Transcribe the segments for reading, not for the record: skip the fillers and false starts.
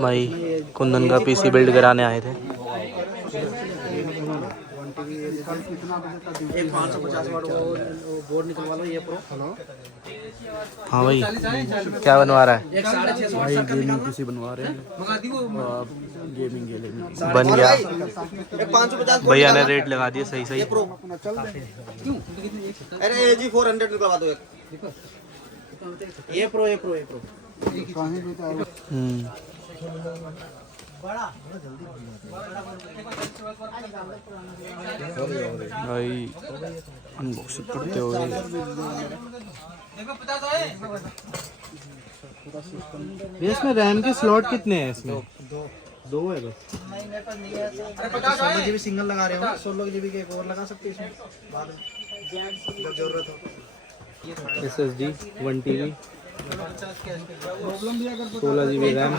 भाई कुंदन का PC build कराने आए थे। एक 550 वाट बोर्ड निकलवा लो ये प्रो। हाँ भाई क्या बनवा रहा है? एक 650 वाट सर्कल निकालना किसी बनवा रहे हैं। मंगा दी वो गेमिंग के लिए बन गया। एक 550 भैया ने रेट लगा दिया सही सही। प्रो क्यों? अरे AG 400 निकलवा दो एक। ये प्रो भाई अनबॉक्सिंग करते हुए इसमें रैम के स्लॉट कितने हैं? इसमें दो है बस। 16 GB सिंगल लगा रहे हो ना, 16 GB के एक और लगा सकते हैं इसमें बाद में जब जरूरत हो। SSD 1 TB 16 GB RAM,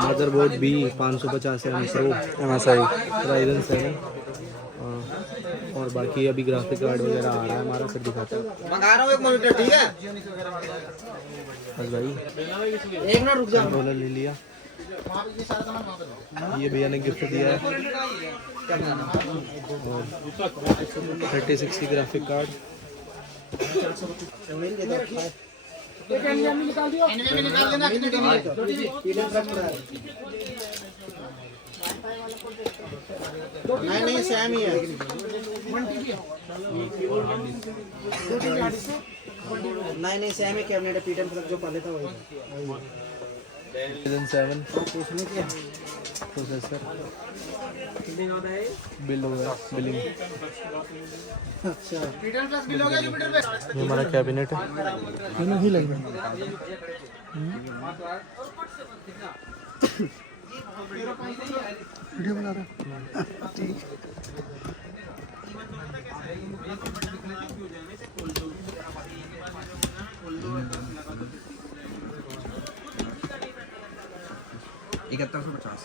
motherboard B 550 pro MSI Ryzen 7 और बाकी अभी ग्राफिक कार्ड वगैरह आ रहा है हमारा, फिर दिखाते हैं। मंगा रहा हूँ एक मॉनिटर, ठीक है बस भाई एक मिनट रुक जा। रोलर ले लिया, ये भैया ने गिफ्ट दिया है। 3060 ग्राफिक कार्ड। नहीं सेम ही है। नहीं सेम ही कैबिनेट है, पीटन प्लग जो पहले था वही। Ryzen 7 प्रोसेसर, बिल हो गया बिलिंग। अच्छा पीटन प्लस बिल हो गया जुपिटर पे। ये हमारा कैबिनेट है, नहीं लग रहा। वीडियो बना रहा ठीक। इकहत्तर सौ पचास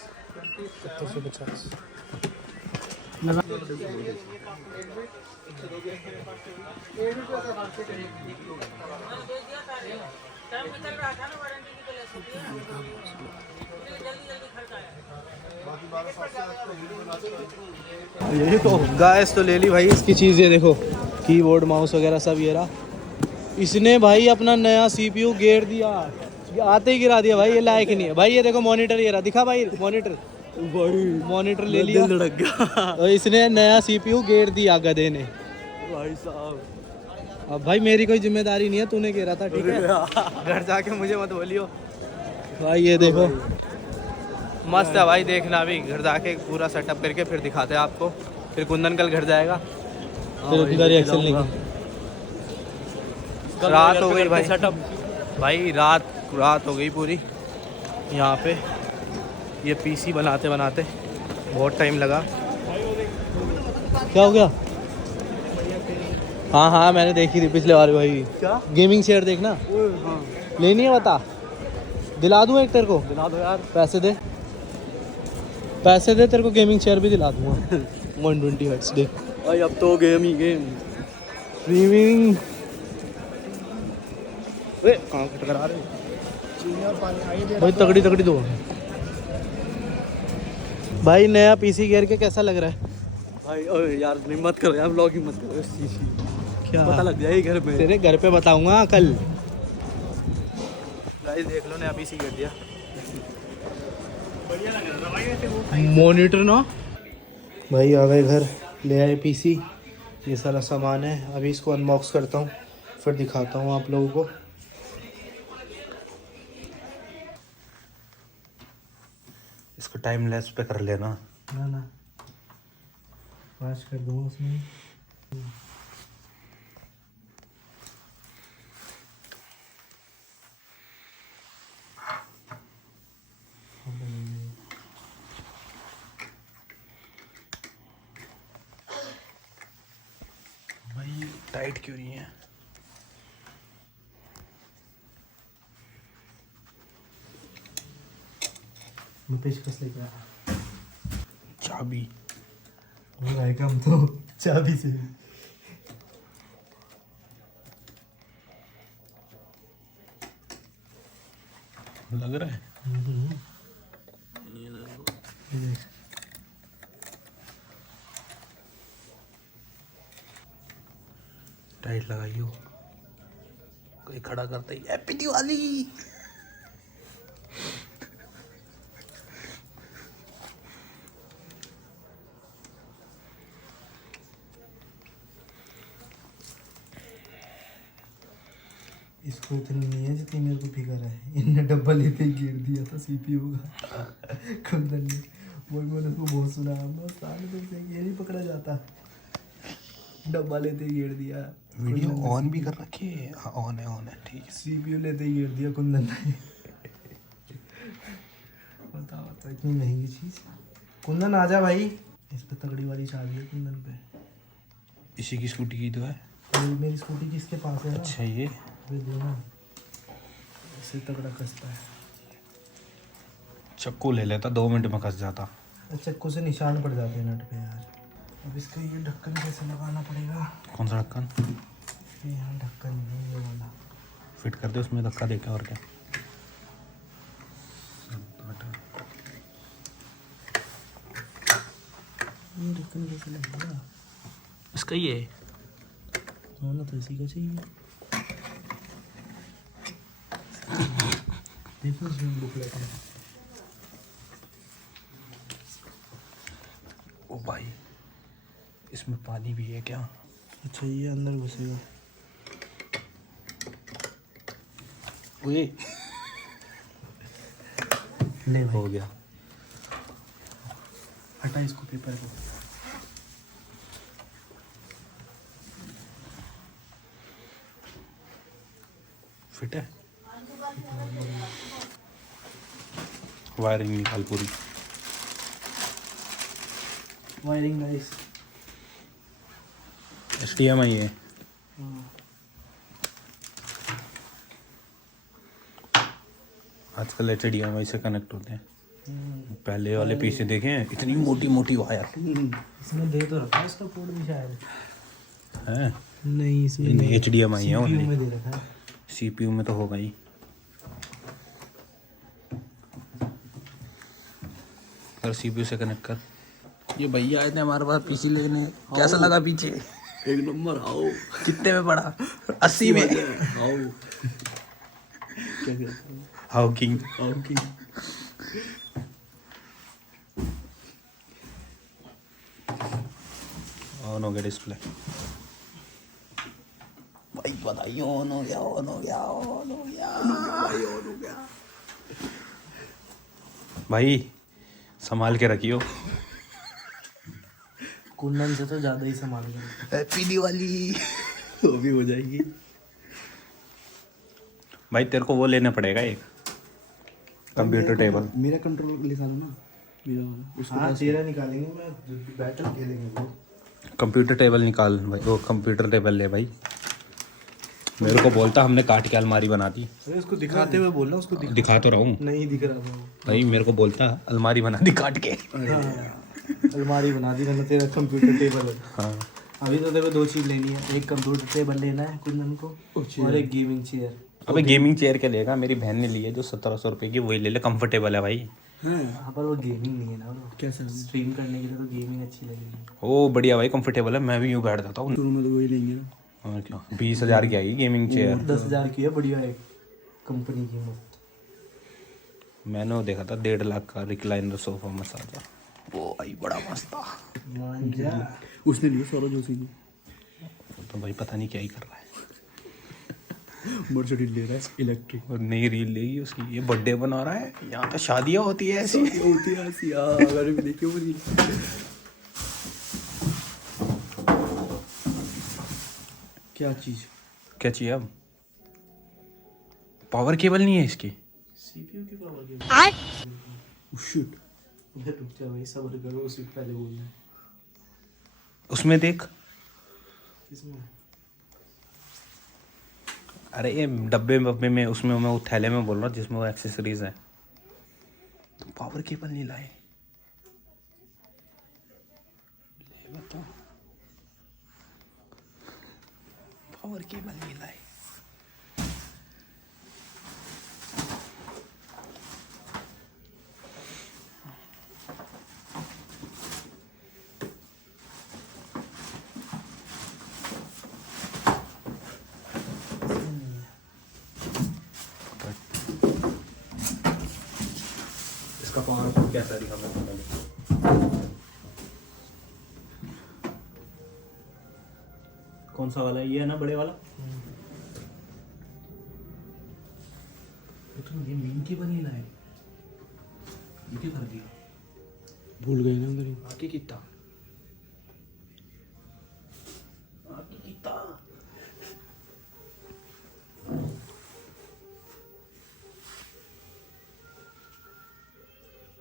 यही तो गाइस तो ले ली भाई इसकी चीज़। ये देखो कीबोर्ड माउस वगैरह सब ये रहा। इसने भाई अपना नया CPU गेर दिया, आते ही गिरा दिया भाई, ये लायक नहीं है भाई। ये देखो मॉनिटर ये रहा, दिखा भाई मॉनिटर, मॉनिटर ले लिया, दिल धड़क गया। तो इसने नया CPU गेर दिया गधे ने भाई साहब। अब भाई मेरी कोई जिम्मेदारी नहीं है, तूने गेरा था ठीक है, घर जाके मुझे मत बोलियो भाई। ये देखो मस्त है भाई, देखना अभी घर जाके पूरा सेटअप करके फिर दिखाते हैं आपको। फिर कुंदन कल घर जाएगा, फिर उनका रिएक्शन लेंगे। रात हो गई भाई, सेटअप भाई रात हो गई पूरी यहाँ पे। ये पीसी बनाते बनाते बहुत टाइम लगा। क्या हो गया? हाँ मैंने देखी थी पिछले बार भाई। क्या गेमिंग चेयर देखना? हाँ। लेनी है बता, दिला दूँ एक तेरे को? दिला दो यार, पैसे दे तेरे को गेमिंग चेयर भी दिला दूँगा। 120 हर्ट्ज देख भाई, अब तो गेम ही गेम स्ट्रीमिंग। कहाँ कट करा रहे भाई, तगड़ी दो भाई। नया पीसी गियर के कैसा लग रहा है भाई? ओए यार मत करो यार, व्लॉगिंग मत करो इस चीज़ की, क्या पता लग जाएगी घर में। तेरे घर पे बताऊंगा कल। गाइस देख लो, नया पीसी गियर दिया, बढ़िया लग रहा भाई। मॉनिटर ना भाई आ गए घर, ले आए पीसी, ये सारा सामान है। अभी इसको अनबॉक्स करता हूँ, फिर दिखाता हूँ आप लोगों को। इसको टाइम लेस पे कर लेना। ना वाश कर दूँगा उसमें। भाई टाइट क्यों नहीं है? मैं पेचकस लेके आया, चाबी हो रहा है काम तो चाबी से। लग रहा है। टाइट लगाइयो, कोई खड़ा करता ही हैप्पी दिवाली। इसको इतनी नहीं है जितनी मेरे को फिकर है। इनने डब्बा लेते ही गिर दिया था सीपीयू का कुंदन ने। वही मैंने उसको बहुत सुना, बस साले तो से ये नहीं पकड़ा जाता, डब्बा लेते ही गिर दिया। वीडियो ऑन भी कर रखी है। हाँ ऑन है ठीक है। सीपीयू लेते ही गिर दिया कुंदन ने। बताओ तो इतनी महंगी चीज। कुंदन आजा भाई, इस पे तगड़ी वाली चाबी है कुंदन पे। इसी की स्कूटी की तो है। मेरी स्कूटी किसके पास है ना? अच्छा ये वे देना, इससे तगड़ा कसता है। चक्कू ले लेता, 2 मिनट में कस जाता। चक्कू से निशान पड़ जाते हैं नट पे यार। अब इसका ये ढक्कन कैसे लगाना पड़ेगा? कौन सा ढक्कन? ये यहाँ ढक्कन नहीं, ये वाला फिट कर दे उसमें, धक्का देके और क्या। ये ढक्कन कैसे लगेगा? इसका ही है। होना तो इसी का चाहिए। देखो इसमें बुकलेट है। ओ भाई इसमें पानी भी है क्या? अच्छा ये अंदर घुसेगा। ओए ले हो भाई, गया। हटा इसको, पेपर को। फिट है। वायरिंग निकाल पूरी। Wiring guys. HDMI है। आजकल HDMI से कनेक्ट होते हैं। पहले वाले पीछे देखे हैं, इतनी मोटी मोटी वायर इसमें दे तो रखा है इसका कोड भी शायद। है। नहीं इसमें नहीं, HDMI है CPU ओनली। में दे रखा है। CPU में तो होगा ही। कर CPU से कनेक्ट कर। ये भैया आए थे हमारे पास पीसी लेने, कैसा लगा पीछे? एक नंबर। आओ कितने में पड़ा? 80 में। आओ क्या कहते हैं? How king. आओ की ऑन हो गया डिस्प्ले। भाई बताइए, ऑन हो गया, ऑन हो गया, ऑन हो गया भाई और हो गया। भाई संभाल के रखियो। कुंदन से तो ज्यादा ही संभाल के। हैप्पी दिवाली। वो भी हो जाएगी। भाई तेरे को वो लेना पड़ेगा एक कंप्यूटर टेबल। मेरा कंट्रोल निकालो ना, मेरा वाला। उसको हाँ तेरा निकालेंगे, मैं बैटल खेलेंगे वो। कंप्यूटर टेबल निकाल भाई, वो कंप्यूटर टेबल ले भाई। मेरे को बोलता हमने काट के अलमारी बना दी। अरे उसको दिखाते हुए बोलना, उसको दिखा तो रहा हूँ नहीं दिख रहा था वो। भाई, मेरे को बोलता अलमारी बना दी काट के। हाँ, अलमारी बना दी मैंने, तेरा कंप्यूटर टेबल है। हाँ अभी तो तेरे को 2 चीज लेनी है, एक कंप्यूटर टेबल लेना है कुंदन को और एक गेमिंग चेयर। अबे गेमिंग चेयर क्या लेगा? मेरी बहन ने ली है जो 1700 रुपये की, वही ले ले, कंफर्टेबल है भाई। हाँ पर वो गेमिंग नहीं है ना वो। कैसा? स्ट्रीम करने के लिए तो गेमिंग अच्छी लगेगी। ओ बढ़िया भाई, कंफर्टेबल है, मैं भी यूँ बैठ जाता हूँ। शुरू में तो वही लेंगे ना। और क्या, 20,000 की आएगी गेमिंग चेयर। 10,000 की है, बढ़िया है, कंपनी की मस्त। मैंने वो देखा था 1.5 लाख का रिक्लाइनर सोफा मसाजा, वो भाई बड़ा मस्त था। मान जा। उसने लिया सौरभ जोशी ने। तो भाई पता नहीं क्या ही कर रहा है। मर्सिडीज ले रहा है इलेक्ट्रिक। और नई रील लेगी उसकी, ये बर्थडे बना रहा है। यहाँ तो शादियाँ होती है ऐसी। होती है ऐसी यार, मैंने भी देखी वो रील। क्या चीज? क्या चाहिए अब? पावर केबल नहीं है इसकी। सीपीयू की पावर की। शिट। रुक जा भाई, सब्र करो, उससे पहले बोलना है। उसमें देख, किसमें? अरे ये डब्बे वब्बे में, उसमें मैं वो थैले में बोल रहा हूँ जिसमें वो एक्सेसरीज है। तो पावर केबल नहीं लाए, ये बता, पावर केबल नहीं लाए। इसका पावर कैसा दिखा मैं पहले। कौन सा वाला है? ये है ना बड़े वाला? तो ये नीम की बनी ना है, ये क्या कर दिया? भूल गए ना उधर ही। आके कितना आके कितना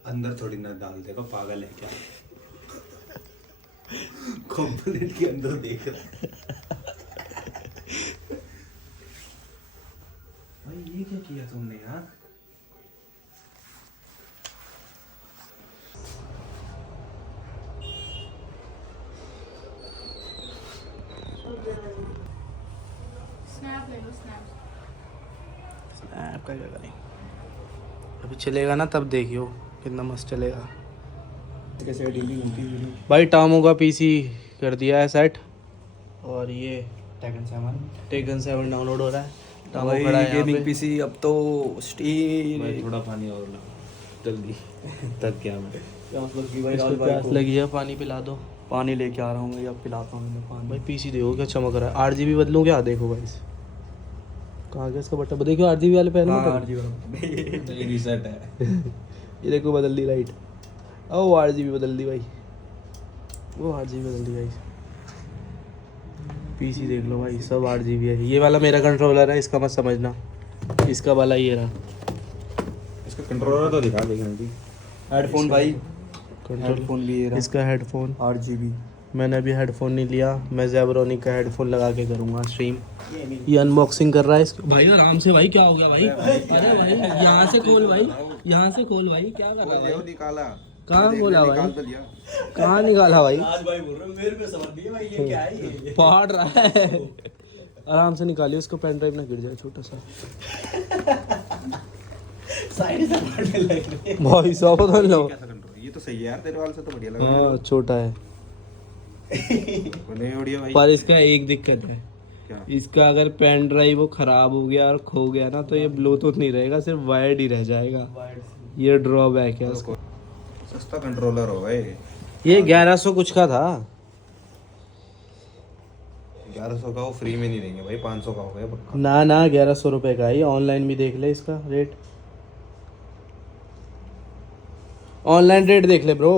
अंदर थोड़ी ना डाल देगा, पागल है क्या? कंपोनेंट के अंदर देख रहा है भाई। ये क्या किया तुमने यार? स्नैप ले लो स्नैप। स्नैप का क्या करें, अभी चलेगा ना तब देखियो कितना मस्त चलेगा। कैसे डीलिंग होती है भाई टामो का पीसी कर दिया है सेट, और ये टेकन 7 डाउनलोड हो रहा है। टामो भाई खड़ा है यहाँ गेमिंग पे। पीसी अब तो स्टील थोड़ा पानी और ला जल्दी तब क्या मैं प्यास लगी भाई। इसको राज भाई प्यास को लगी है, पानी पिला दो। पानी लेके आ रहा हूँ या पिलाता हूँ मैं पानी। भाई पीसी देखो क्या चमक रहा है। 8 GB बदलूँ क्या? देखो भाई कहाँ गया इसका बटन, देखो 8 GB वाले पहले हाँ बटन। जी रीसेट है। ये देखो बदल दी लाइट, ओ 8 GB बदल दी भाई, वो 8 GB बदल दी भाई। पीसी देख लो भाई, सब 8 GB है। ये वाला मेरा कंट्रोलर है, इसका मत समझना, इसका वाला ये रहा इसका कंट्रोलर तो दिखा देंगे। हेडफोन भाई, कंट्रोल। हेडफोन लिए रहा इसका हेडफोन 8 GB। मैंने अभी हेडफोन नहीं लिया, मैं ज़ेब्रोनिक का हेडफोन लगा के करूँगा स्ट्रीम। ये अनबॉक्सिंग कर रहा है इसको। भाई आराम से भाई, क्या हो गया भाई? अरे भाई यहाँ से खोल भाई, यहाँ से खोल भाई, क्या कर रहा है भाई? निकाला कहाँ खोला भाई? कहाँ निकाला भाई? राज भाई बोल रहे मेरे पे समझ दिए भाई, ये क्या है ये? फाड़ रहा है। आराम से निकालिए उसको, पेन ड्राइव ना गिर जाए छोटा सा। साइड से फाड़ने लग रहे। भाई साहब तो लो, कैसा कंट्रोल? ये तो सही है यार, तेरे वाले से तो बढ़िया लग रहा हाँ छोटा है। है। नहीं बढ़िया भाई। पर इसका एक दिक्कत है, क्या? इसका अगर पेन ड्राइव वो खराब हो गया और खो गया ना, तो ये ब्लूटूथ नहीं रहेगा, सिर्फ वायर्ड ही रह जाएगा। ये ड्रॉबैक है उसका। सस्ता कंट्रोलर हो भाई। ये 1100 कुछ का था। 1100 का वो फ्री में नहीं देंगे भाई, 500 का हो गया पक्का। ना 1100 रुपए का है। ये ऑनलाइन भी देख ले इसका रेट, ऑनलाइन रेट देख ले ब्रो।